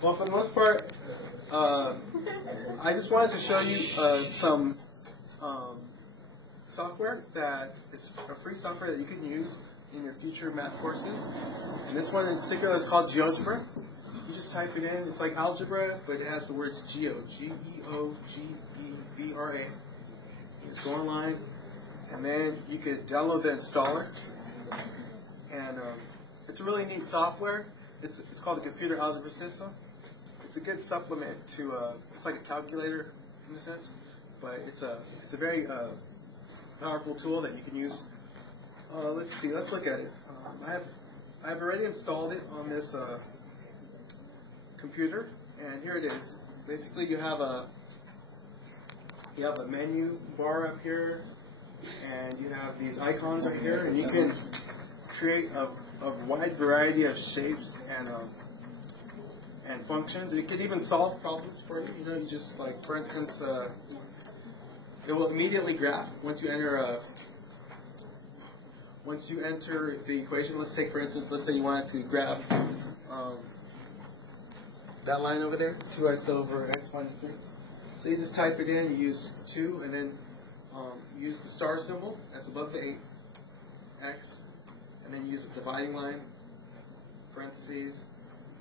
Well, for the most part, I just wanted to show you some software that is a free software that you can use in your future math courses. And this one in particular is called GeoGebra. You just type it in. It's like algebra, but it has the words geo, G-E-O-G-E-B-R-A. You just go online, and then you could download the installer. And it's a really neat software. It's called a computer algebra system. It's a good supplement to it's like a calculator in a sense, but it's a very powerful tool that you can use. Let's see. Let's look at it. I've already installed it on this computer, and here it is. Basically, you have a menu bar up here, and you have these icons right here, and you can create a wide variety of shapes and functions. It could even solve problems for you. You know, you just like, for instance, it will immediately graph once you enter the equation. Let's take, for instance, let's say you wanted to graph that line over there, 2x over x minus 3. So you just type it in, you use 2, and then use the star symbol that's above the 8x, and then you use the dividing line, parentheses,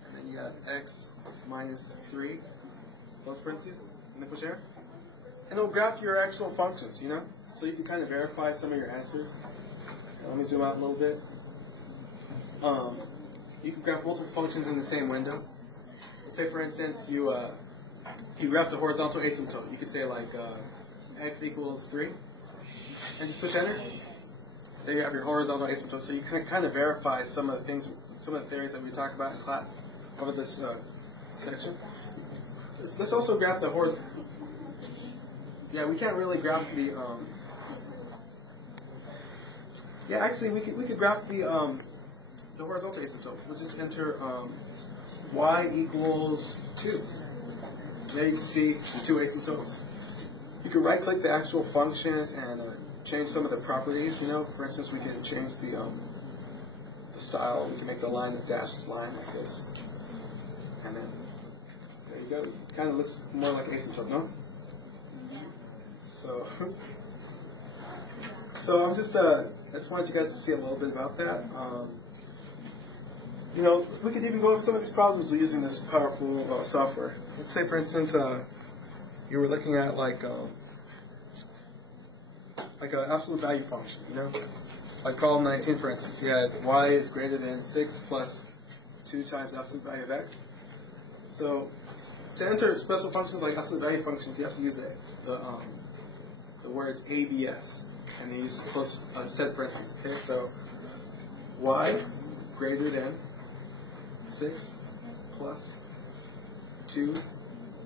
and then you have x minus 3, close parentheses, and then push enter. And it'll graph your actual functions, you know? So you can kind of verify some of your answers. Let me zoom out a little bit. You can graph multiple functions in the same window. Let's say, for instance, you graph the horizontal asymptote. You could say like x equals 3, and just push enter. There you have your horizontal asymptote. So you can kind of verify some of the things, some of the theories that we talk about in class over this section. Let's also graph the horizontal. Yeah, we can't really graph the. Yeah, actually, we could graph the horizontal asymptote. We'll just enter y equals 2. There you can see the two asymptotes. You can right-click the actual functions and change some of the properties. You know, for instance, we can change the style. We can make the line a dashed line like this, and then there you go. It kind of looks more like asymptote, no? So, I just wanted you guys to see a little bit about that. You know, we could even go over some of these problems using this powerful software. Let's say, for instance, you were looking at like an absolute value function. You know, like problem 19, for instance, you had y is greater than 6 plus 2 times the absolute value of x. So, to enter special functions like absolute value functions, you have to use the words ABS, and they use close set parentheses. Okay, so y greater than 6 plus 2,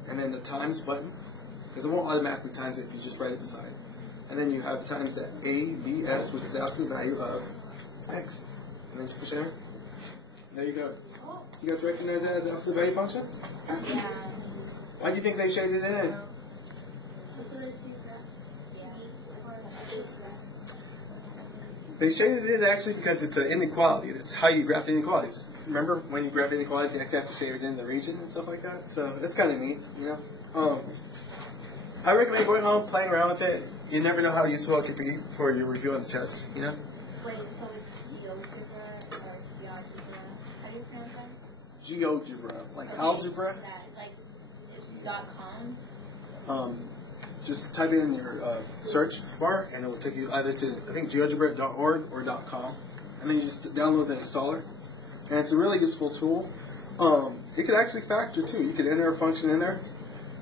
and then the times button, because it won't automatically times it if you just write it beside. And then you have times the ABS, which is the absolute value of x. And then just push enter. There you go. You guys recognize that as the absolute value function? Yeah. Why do you think they shaded it in? They shaded it in actually because it's an inequality. It's how you graph inequalities. Remember when you graph inequalities, you actually have to shade it in the region and stuff like that? So that's kind of neat, you know. I recommend going home, playing around with it. You never know how useful it could be for your review on the test, you know. Wait, so it's GeoGebra or GeoGebra? How do you pronounce that? GeoGebra, like algebra. Like it's .com? Just type it in your search bar, and it will take you either to, I think, geogebra.org or .com, and then you just download the installer. And it's a really useful tool. It could actually factor too. You could enter a function in there.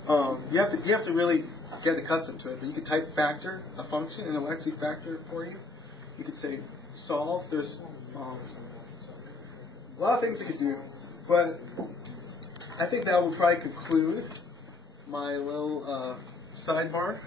You have to really get accustomed to it. But you could type factor a function, and it will actually factor it for you. You could say solve. There's a lot of things it could do, but I think that will probably conclude my little sidebar.